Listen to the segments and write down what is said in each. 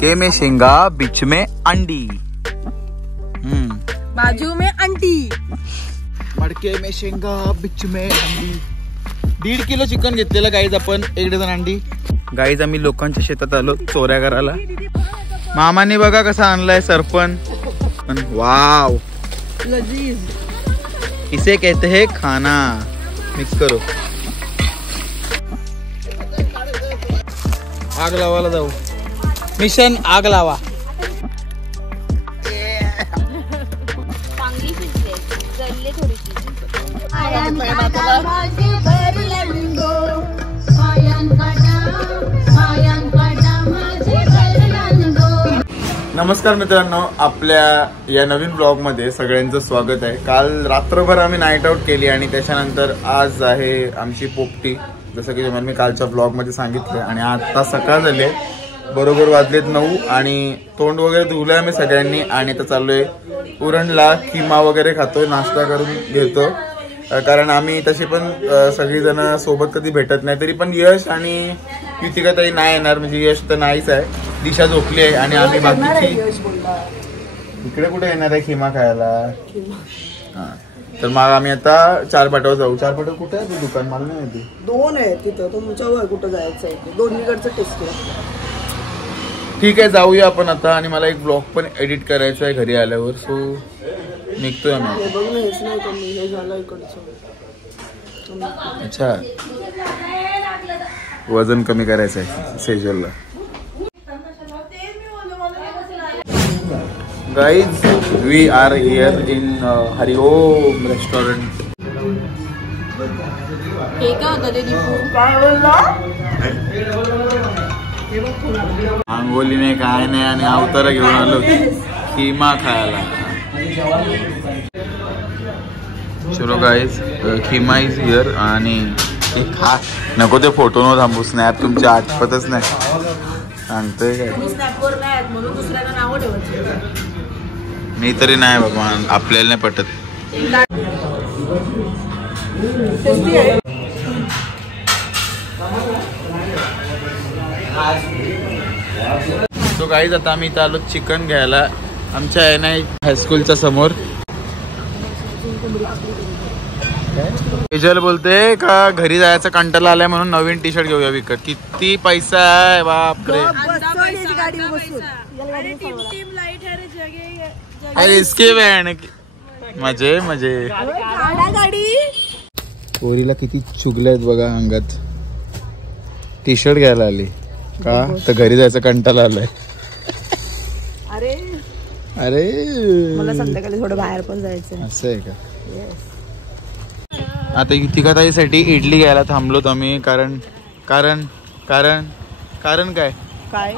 मटके में शेंगा बीच में अंडी, बाजू में अंडी, मडके में शेंगा बीच में अंडी। 1.5 किलो चिकन घेतलेलं गाईज आपण, 1 डझन अंडी। गाईज आम्ही लोकांच्या शेतात आलो चोऱ्या करायला। मामाने बघा कसा आणलाय सरपण, वाव लजीज। इसे कहते हैं खाना। मिक्स करो, आग लावायला जाऊ। मिशन आग लावा। नमस्कार मित्रांनो, आपल्या या नवीन ब्लॉग मध्ये सगळ्यांचं स्वागत आहे। काल रात्रभर आम्ही नाईट आउट केली आणि त्याच्यानंतर आज आहे आमची पोपटी, जसं की तुम्हाला मी कालच्या ब्लॉग मध्ये सांगितलं। आणि आता सकाळ झाली, बरोबर वाजलेत 9 आणि तोंड वगैरे धुवलंय आम्ही सगळ्यांनी आणि आता चाललोय उरणला। किमा वगैरे खातोय, नाश्ता करून घेतो, कारण आम्ही तशी पण सगळीजण सोबत कधी भेटत नाही। तरी पण यश आणि युतिका ताई नाही येणार, म्हणजे यश तर नाहीच आहे, दिशा झोपली आहे आणि आम्ही बाकीची इकडे कुठे येणार आहे खिमा खायला। हा, तर मग आम्ही आता 4 पाट्यावर जाऊ। 4 पाट्यावर कुठे आहे ते दुकान? मला नाही माहिती। 2 आहे तिथं, तुमच्यावर कुठं जायचं आहे? दोन्हीकडचं टेस्ट आहे। ठीक आहे, जाऊया आपण आता। आणि मला एक ब्लॉग पण एडिट करायचा आहे घरी आल्यावर, सो निघतोय आम्ही। अच्छा, वजन कमी करायचं आहे सेजलला। Guys, we are here in Hariom restaurant. हे काय होतं ते दीपू? काय बोलला? अंगोलीने काय नाही आणि अवतार घेऊन आलो खिमा खायला। चलो गाइज, खिमा इज हियर आणि खा। नको ते फोटो न थांबू, स्नॅप तुमची आठवतच नाही, सांगतोय काय? मी तरी नाही बाबा, आपल्याला नाही पटत। तो गाईज आता आम्ही इथं आलो चिकन घ्यायला आमच्या NI हायस्कूलच्या समोर। तेजल बोलते का घरी जायचं कंटाळा आलाय म्हणून नवीन टी शर्ट घेऊया विकत। किती पैसा आहे बापरे। अरे इसके बहन मजे मजे। पोरीला किती चुगले आहेत बघा अंगात। टी शर्ट घ्यायला आली का तर घरी जायचं कंटाळा आलाय। अरे अरे मला संध्याकाळी थोडं बाहेर पण जायचं। असं आहे का? आता युतिका ताईसाठी इडली घ्यायला थांबलो आम्ही, कारण कारण कारण कारण काय काय?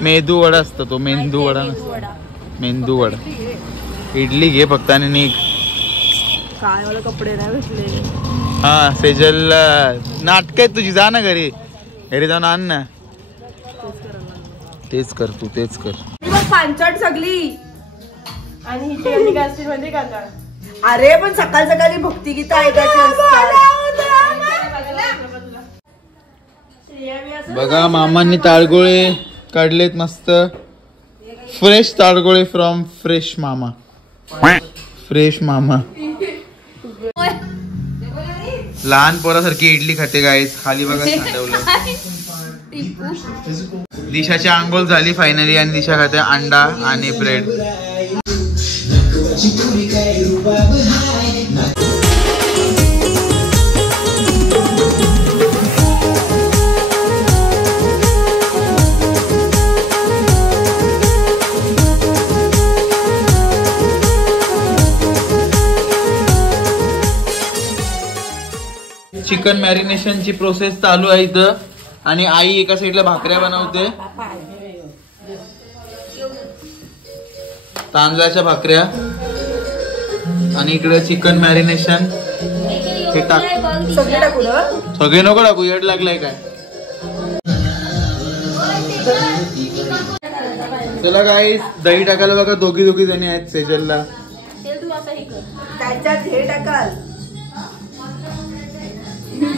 मेंदू वडा असतो तो, मेंदू वडा नसतो, मेंदू वडा। इडली घे फक्त आणि निघ। काय मला कपडे नाही भेटले। हा, सेजल नाटक आहे तुझी, जा ना घरी, घरी जाऊन आण ना। तेच कर तू, तेच कर। पांचट सगळी आणि हिची काय असते म्हणजे का? अरे पण सकाळ सकाळी भक्तिगीत ऐकायची असतात। बघा मामांनी ताळगोळे काढलेत मस्त, फ्रेश ताळगोळे फ्रॉम फ्रेश मामा। फ्रेश मामा लहान पोरासारखी इडली खाते गाईस। खाली बघा सांडवलं। दिशाची आंघोळ झाली फायनली आणि दिशा खाते अंडा आणि ब्रेड। चिकन मॅरिनेशनची प्रोसेस चालू आहे इथं आणि आई एका साईडला भाकऱ्या बनवते, तांदळाच्या भाकऱ्या, आणि इकडे चिकन मॅरिनेशन हे टाक। सगळे नको टाकू, येड लागलाय काय? चला गाईस, दही टाकायला बघा दोघी जणी आहेत सेजलला।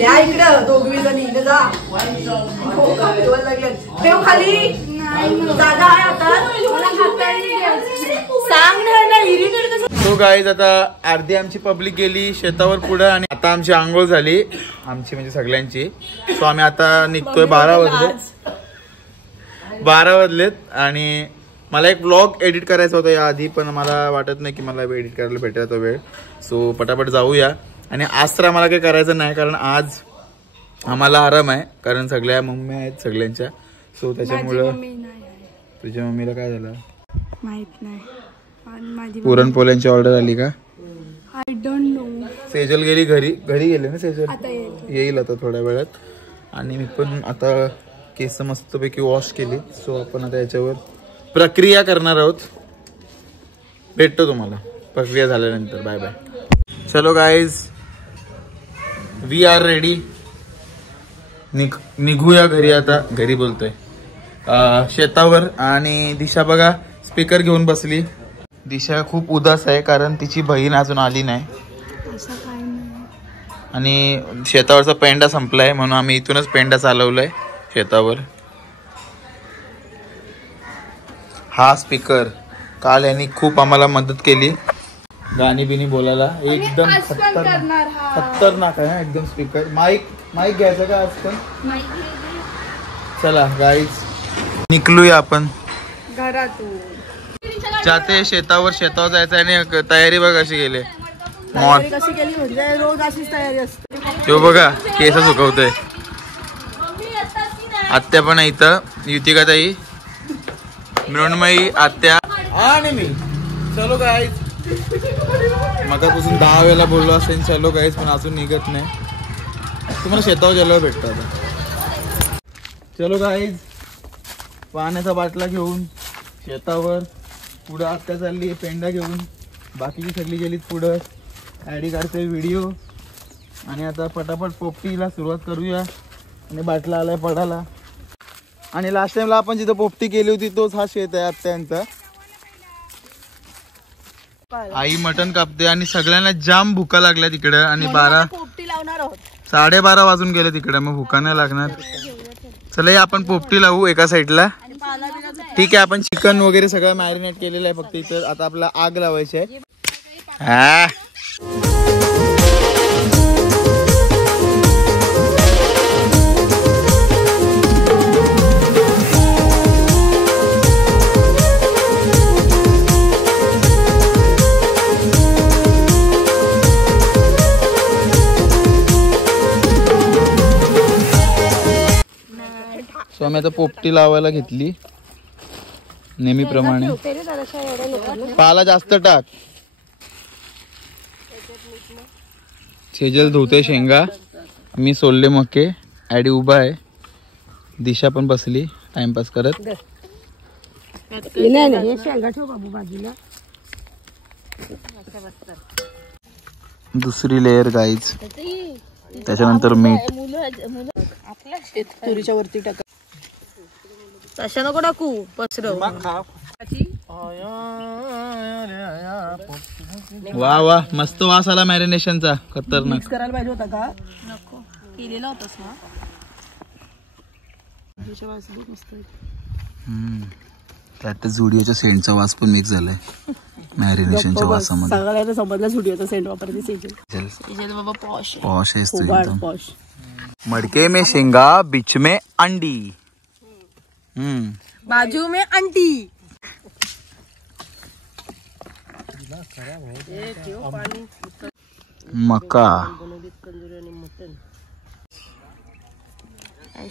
या इकडं दोघी जणी जा. ठेव खाली. दादा आहे आता. सांग ना इरिटेट. तो गाईज आता अर्धी आमची पब्लिक गेली शेतावर पुढं आणि आता आमची आंघोळ झाली आमची म्हणजे सगळ्यांची. सो आम्ही आता निघतोय. 12 वाजलेत आणि मला एक व्लॉग एडिट करायचा होता या आधी पण मला वाटत नाही की मला एडिट करायला भेटेल तो वेळ. सो पटापट जाऊया. आणि आज तर आम्हाला काही करायचं नाही कारण आज आम्हाला आराम आहे कारण सगळ्या मम्मी आहेत सगळ्यांच्या. सो त्याच्यामुळं तुझ्या मम्मीला काय झालं माहित नाही. पुरणपोळ्यांची ऑर्डर आली का? I don't know. सेजल गेली घरी गेले ना सेजल. येईल आता थोड्या वेळात. आणि मी पण आता केस मस्तपैकी वॉश केली. सो आपण आता याच्यावर प्रक्रिया करणार आहोत. भेटतो तुम्हाला प्रक्रिया झाल्यानंतर. Bye bye. चलो गाईज वी आर रेडी. निघूया घरी. आता घरी बोलतोय शेतावर. आणि दिशा बघा स्पीकर घेऊन बसली. दिशा खूप उदास आहे कारण तिची बहीण अजून आली नाही. आणि शेतावरचा पेंडा संपलाय म्हणून आम्ही इथूनच पेंडा चालवलाय शेतावर. हा स्पीकर काल यांनी खूप आम्हाला मदत केली गाणी बिनी बोलायला. एकदम खतरनाक आहे एकदम स्पीकर. माईक घ्यायचा का आज पण. चला गाईज निघलूया आपण घरातून. जाते शेतावर जायचं आणि तयारी बघ कशी गेली. कशी केली म्हणजे रोज अशीच तयारी असते. तो बघा केस सुकवतोय. आत्या पण आहे इथं. युतिका ताई मृण्मयी आत्या आणि मी. चलो गाईज मगापासून 10 वेळेला बोललो असेल चलो गाईज पण अजून निघत नाही. तुम्हाला शेतावर गेल्यावर भेटतो आता. चलो गाईज पाण्याचा बाटला घेऊन शेतावर. पुढं आत्या चालली पेंडा घेऊन. बाकीची सगळी गेलीत पुढं. ॲडी काढते व्हिडिओ. आणि आता पटापट पोपटीला सुरुवात करूया. आणि बाटला आलाय पडायला. आणि लास्ट टाइमला आपण जिथं पोपटी केली होती तोच हा शेत आहे आत्यांचा. आई मटण कापते आणि सगळ्यांना जाम भुका लागल्या तिकडं. आणि 12:30 वाजून गेले तिकडे. मग भुका नाही लागणार. चला आपण पोपटी लावू एका साईडला. ठीक आहे. आपण चिकन वगैरे सगळं मॅरिनेट केलेलं आहे फक्त इथं. आता आपला आग लावायची आहे. हा सो आम्ही आता पोपटी लावायला घेतली नेहमीप्रमाणे. पाला जास्त टाक. सेजल धुते शेंगा. मी सोलले मके. ॲडी उभा आहे. दिशा पण बसली टाइमपास करत. दुसरी लेअर गाईज. त्याच्यानंतर मीठ. तुरीच्या वरती टाका. तशा नको टाकू पसरव. वा वा मस्त वास आला मॅरिनेशनचा. खतरनाक. मिक्स करायला पाहिजे होता का? नको केलेला होतास ना. त्यात झुडिओच्या सेंटचा वास पण मिक्स झालाय मॅरिनेशनच्या वासामध्ये. सगळ्यांना समजला झुडिओचा सेंट वापरते सेजल. बाबा पॉश पॉश आहेस तू एकदम. पॉश. मडके में शेंगा बीच में अंडी. बाजू में अंटी. मका.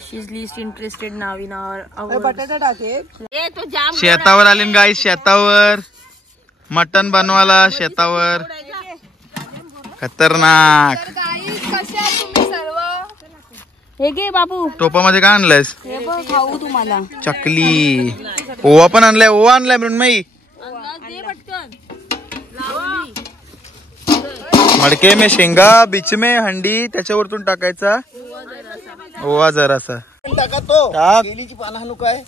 She's least interested now in our बटाटा टाकेल. तो जाम शेतावर आले गाई. शेतावर मटन बनवायला शेतावर. खतरनाक. हे घे बाबू. टोपामध्ये काय आणलंयस? खाऊ तुम्हाला. चकली. ओवा पण आणलाय. ओवा आणलाय मृण्मयी. मडके में शेंगा बीच में हंडी. त्याच्यावरतून टाकायचा ओवा जरासा. केलीची पानं हाणू काय?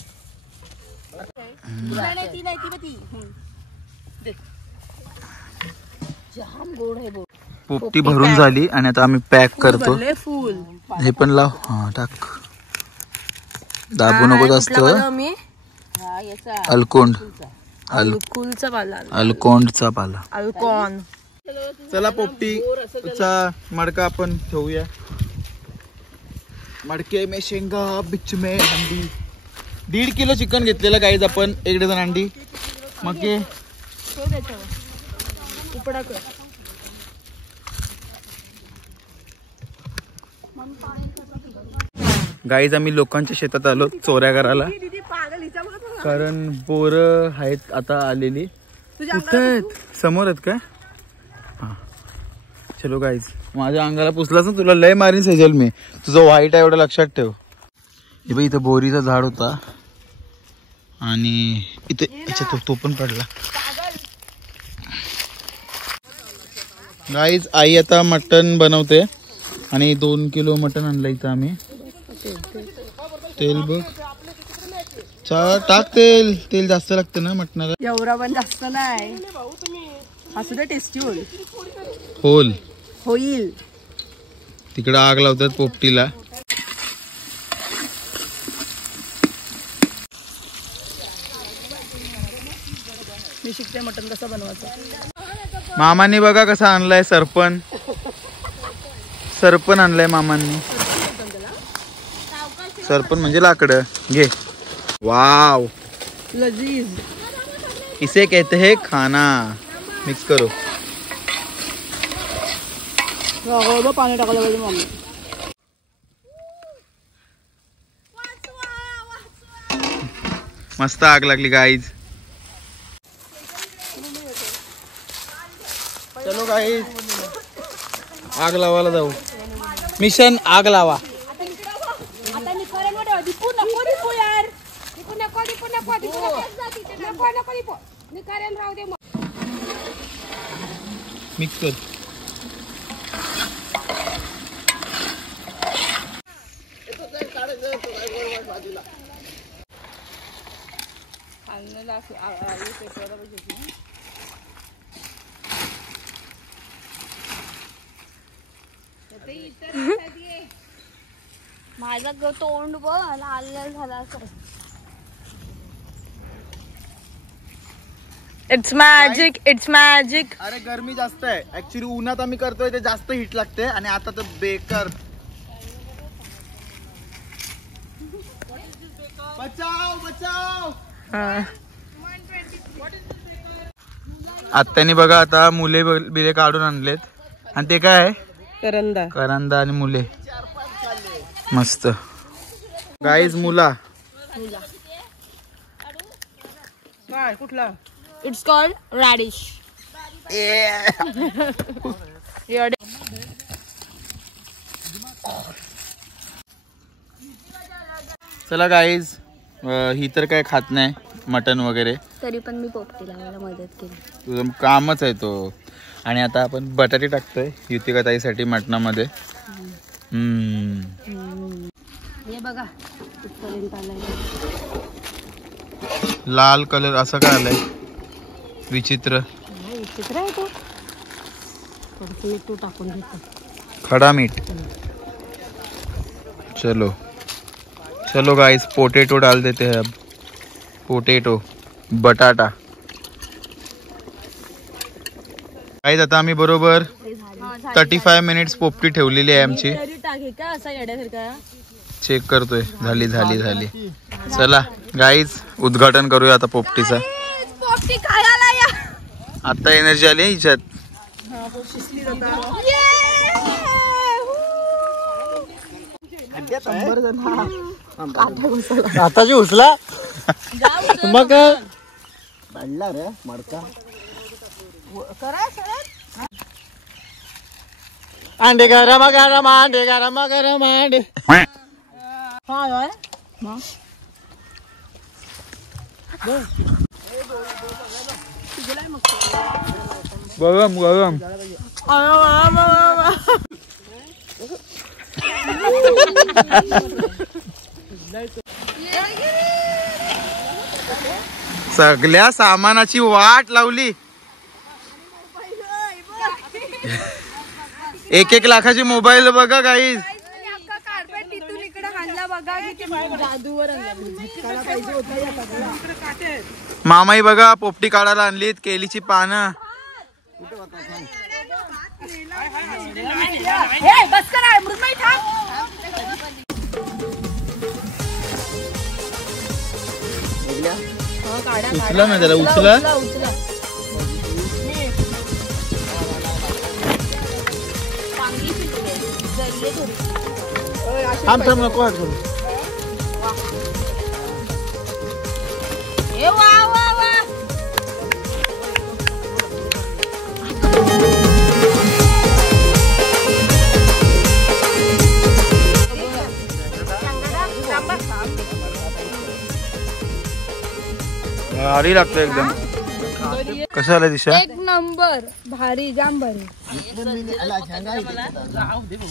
जाम गोड आहे. पोपटी भरून झाली आणि आता आम्ही पॅक करतो. फुल हे पण लाव. हा टाक. दाबू नको जास्त. अल्कोंड. अल्कुलचा पाला. अल्कोंडचा पाला. अल्कॉन. चला पोपटीचा मडका आपण ठेवूया. मडके में शेंगा बिच में अंडी. 1.5 किलो चिकन घेतलेलं गाईज आपण. 1 डझन अंडी. मग उपडा कर. गाईज आम्ही लोकांच्या शेतात आलो चोऱ्या करायला. कारण बोरं आहेत आता आलेली. कुठे आहेत? समोर आहेत का? हा चलो गाईज. माझ्या अंगाला पुसलाच ना तुला लय मारीन सजल मी. तुझं व्हाईट आहे एवढं लक्षात ठेव. हे बघ इथं बोरीचा झाड होता आणि इथे याच्यात तो पण पडला. गाईज आई आता मटण बनवते आणि 2 किलो मटण आणलं इथं आम्ही. तेल बघ. टाक तेल. तेल जास्त लागतं ना मटणाला. एवढा पण जास्त नाही. असू दे टेस्टी होईल. तिकडं आग लावतात पोपटीला. मी शिकते मटण कसं बनवायचं. मामांनी बघा कसा आणलाय सरपण. सरपण आणलाय मामांनी. सरपण म्हणजे लाकडं. घे. वाव लजीज. इसे कहते हैं खाना. मिक्स करो. पाणी टाकलं पाहिजे मम्मी. मस्त आग लागली गाईज. चलो गाईज आग लावायला जाऊ. मिशन आग लावा. मिक्स कर. माझा तोंड बघ लाल लाल झाला असं. It's magic. It's magic. अरे गरमी जास्त आहे ऍक्च्युली. उन्हात आम्ही करतोय ते जास्त हीट लागते आणि आता तर बेकार. बचाव बचाव. आत्याने बघा आता मुले बिले काढून आणलेत आणि ते काय आहे? करंदा आणि मुले. मस्त गाईज. मुला काय कुठला? It's called radish. चला गाईज ही तर काय खात नाही मटन वगैरे. तरी पण मी पोपटी लावायला मदत केली. तुझं कामच आहे तो. आणि आता आपण बटाटे टाकतोय युतिका ताईसाठी मटणामध्ये. हे बघा इथपर्यंत आलाय. लाल कलर असं काय आलंय विचित्र. विचित्र आहे तो. थोडंसं मीठ तू टाकून घेतो. खडा मीठ. चलो चलो गाइस पोटैटो डाल देते हैं अब. पोटैटो बटाटा. गाइस आता आम्ही बरोबर 35 मिनिट्स पोपटी ठेवलेली आहे आमची. चेक करतोय. झाली झाली झाली. चला गाइस उद्घाटन करूया आता पोपटीचा. पोपटी खायला या. आता एनर्जी आली हिच्यात. आताची उचला मग काढला रे मडका. अंडे गरम गरम अंडे गरम गरम अंडे. गरम गरम. सगळ्या सामानाची वाट लावली. 1-1 लाखाची मोबाईल बघा गाईज. कार्पेट तिथून इकडे हाणला बघा किती जादूवर मामाई बघा पोपटी काढायला आणलीत, केलीची पानं. बस करा मृतबाई थांब. उचला ना त्याला, उचला. थांब थांब नको हात करू. भारी लागतं एकदम. कसं आलं दिशा? एक नंबर भारी, जाम भारी.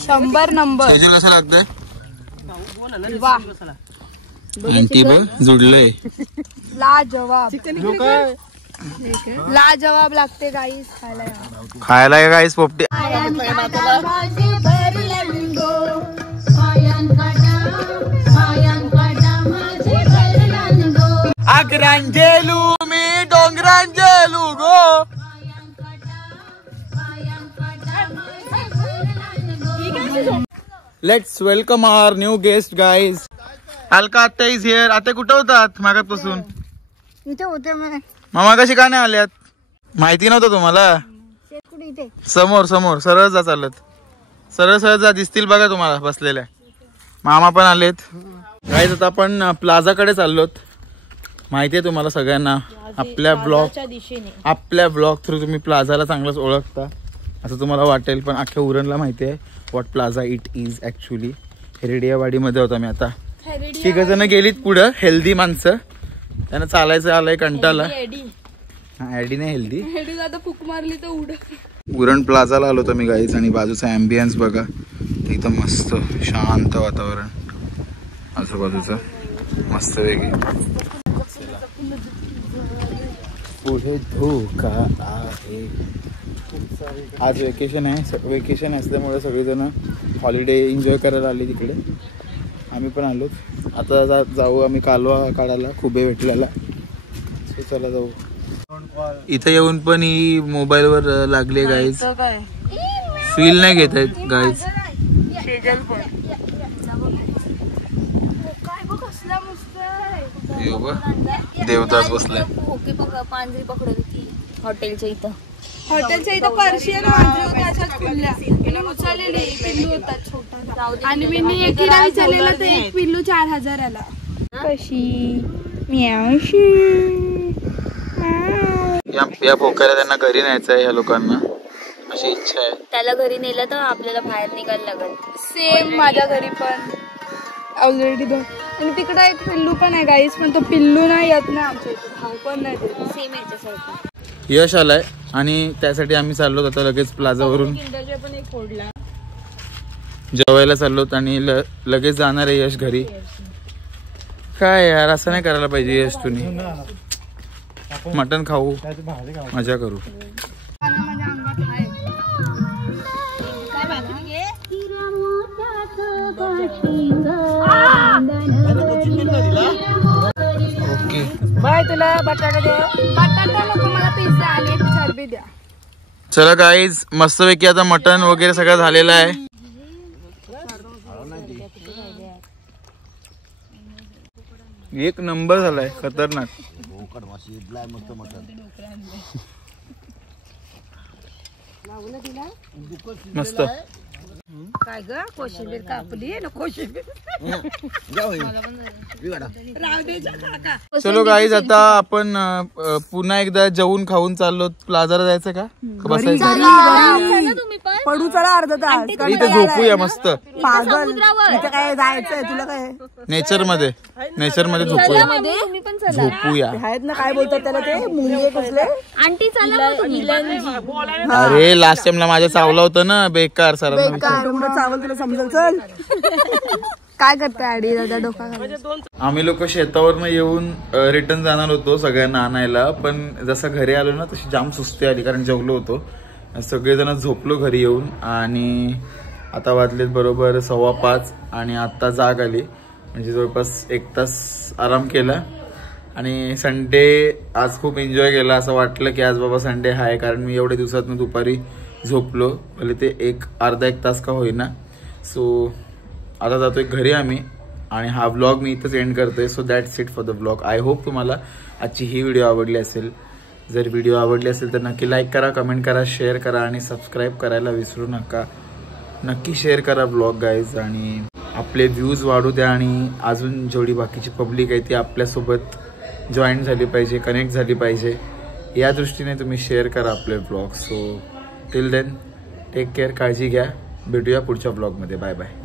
100 नंबर. कसं लागतंय? वा बल जुडलंय. लाजवाब लागते गाईस खायला. खायला गाईस पोपटी. आग्रांजेलू मी डोंगरांजेलू गो. Let's welcome our new guest guys. Alka आत्या इज हिअर. आता कुठं होतात मागापासून? इथे होते मामा कशी का नाही आल्यात? माहिती नव्हतं तुम्हाला? समोर समोर सरळ जा, चालत सरळ सरळ जा, दिसतील बघा तुम्हाला बसलेल्या. मामा पण आलेत गाईज. आता आपण प्लाझाकडे चाललोत. माहिती आहे तुम्हाला सगळ्यांना, आपल्या ब्लॉग थ्रू तुम्ही प्लाझाला चांगलंच ओळखता असं तुम्हाला वाटेल, पण अख्ख्या उरणला माहिती आहे what plaza it is actually. हेरेडियावाडीमध्ये होता मी. आता 3 जण गेलीत पुढं, हेल्दी माणसं. त्यांना चालायचं आलंय कंटाला. ऍडी नाही हेल्दी. फुक मारली तर उरण प्लाझाला आलो होतो मी गाईज. आणि बाजूचा ॲम्बियन्स बघा, एकदम मस्त शांत वातावरण आजूबाजूचं, मस्त वेगळी. पुढे धोका आहे. आज वेकेशन आहे. वेकेशन असल्यामुळे सगळेजण हॉलिडे एन्जॉय करायला आले तिकडे. आम्ही पण आलो. आता जाऊ आम्ही कालवा काढायला, खुबे भेटल्याला. सो चला जाऊ. इथं येऊन पण ही मोबाईलवर लागले गाईज. फील नाही घेत आहेत गाईज. देवदास बसलाय. हॉटेलच्या इथं पर्शियन उचललेली पिल्लू होता छोटा. आणि मी एकीला विचारलेला तर एक पिल्लू 4000 कशी म्यावशी. या पोकायला त्यांना घरी न्यायचं आहे. ह्या लोकांना अशी इच्छा आहे. त्याला घरी नेलं तर आपल्याला बाहेर निघायला लागेल. सेम माझ्या घरी पण ऑलरेडी. आणि तिकडे एक पिल्लू पण आहे गाईस, पण तो पिल्लू नाही येत ना आमच्या इथे. भाऊ पण नाही देत. सेम याच्यासारखं. यश आलाय आणि त्यासाठी आम्ही चाललो आता लगेच प्लाझावरून. जेवायला चाललोत आणि लगेच जाणार आहे यश घरी. काय यार, असं नाही करायला पाहिजे यश. तुम्ही मटन खाऊ, मजा करू. Okay bye. तुला बटाटा द्या. बटाटा नको मला, पिझ्झा आणि चरबी द्या. चला गाईज, मस्तपैकी आता मटन वगैरे सगळं झालेलं आहे. एक नंबर झालाय, खतरनाक. मस्त. काय ग कोशिंबीर कापली ना, कोशिंबीर. चलो गाईज, आता आपण पुन्हा एकदा जेवून खाऊन चाललो. प्लाझाला जायचं का बसायचं? पडू चला अर्धा तास. इथे झोपूया मस्त पागल. काय जायचंय तुला? काय नेचर मध्ये झोपूया. आहेत ना, काय बोलतात त्याला ते मुंगे कसले. आंटी चला. अरे लास्ट टाइमला माझ्या चावला होतं ना, बेकार सरांना. चावल तुला समजेल. चल. काय करते आडी दादा डोका? आम्ही लोक शेतावरनं येऊन रिटर्न जाणार होतो सगळ्यांना आणायला, पण जसं घरी आलो ना तशी जाम सुस्ती आली, कारण जेवलो होतो. सगळेजण झोपलो घरी येऊन आणि आता वाजलेत बरोबर 5:15 आणि आत्ता जाग आली, म्हणजे जवळपास 1 तास आराम केला. आणि संडे आज खूप एन्जॉय केला. असं वाटलं की आज बाबा संडे आहे, कारण मी एवढ्या दिवसातून दुपारी झोपलो, भले ते अर्धा एक तास का होईना. सो आता जातोय घरी आम्ही आणि हा व्लॉग मी इथंच एंड करतोय. So that's it for the vlog. I hope तुम्हाला आजची ही व्हिडिओ आवडली असेल. जर व्हिडिओ आवडली असेल तर नक्की लाईक करा, कमेंट करा, शेअर करा आणि सबस्क्राईब करायला विसरू नका. नक्की शेअर करा व्लॉग गाईज, आणि आपले व्ह्यूज वाढू द्या आणि अजून जेवढी बाकीची पब्लिक आहे ती आपल्यासोबत जॉईन झाली पाहिजे, कनेक्ट झाली पाहिजे. या दृष्टीने तुम्ही शेअर करा आपले vlog. So till then take care, काळजी घ्या. भेटूया पुढच्या व्लॉगमध्ये. Bye bye.